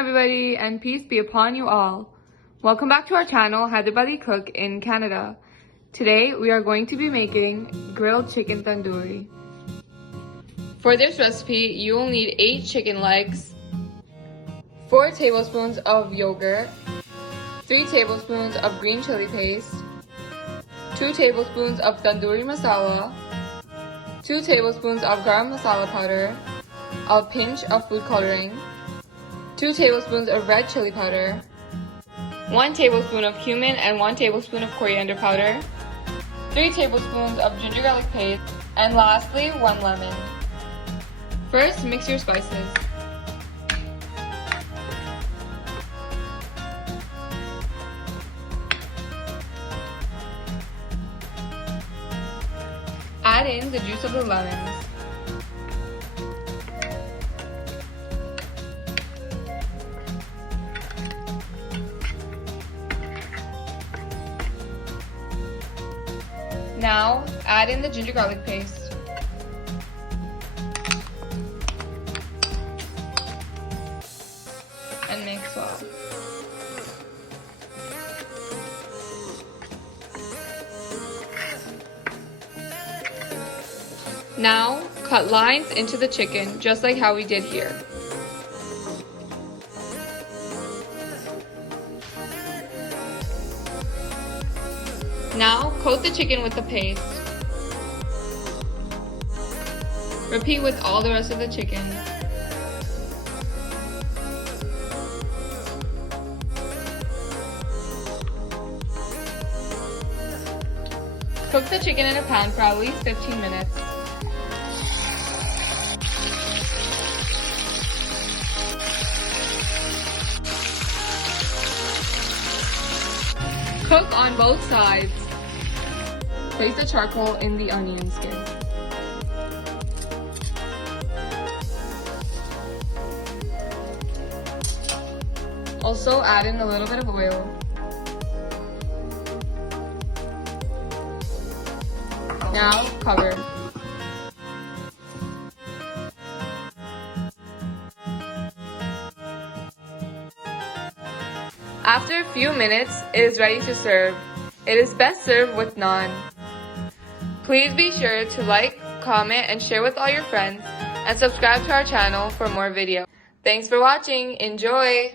everybody, and peace be upon you all. Welcome back to our channel, Hyderabadi Cook in Canada. Today we are going to be making grilled chicken tandoori. For this recipe, you will need 8 chicken legs, 4 tablespoons of yogurt, 3 tablespoons of green chili paste, 2 tablespoons of tandoori masala, 2 tablespoons of garam masala powder, a pinch of food coloring, 2 tablespoons of red chili powder, 1 tablespoon of cumin and 1 tablespoon of coriander powder, 3 tablespoons of ginger garlic paste, and lastly 1 lemon. First, mix your spices. Add in the juice of the lemons. Now, add in the ginger garlic paste. And mix well. Now, cut lines into the chicken, just like how we did here. Now, coat the chicken with the paste. Repeat with all the rest of the chicken. Cook the chicken in a pan for at least 15 minutes. Cook on both sides. Place the charcoal in the onion skin. Also add in a little bit of oil. Now cover. After a few minutes, it is ready to serve. It is best served with naan. Please be sure to like, comment, and share with all your friends, and subscribe to our channel for more videos. Thanks for watching. Enjoy!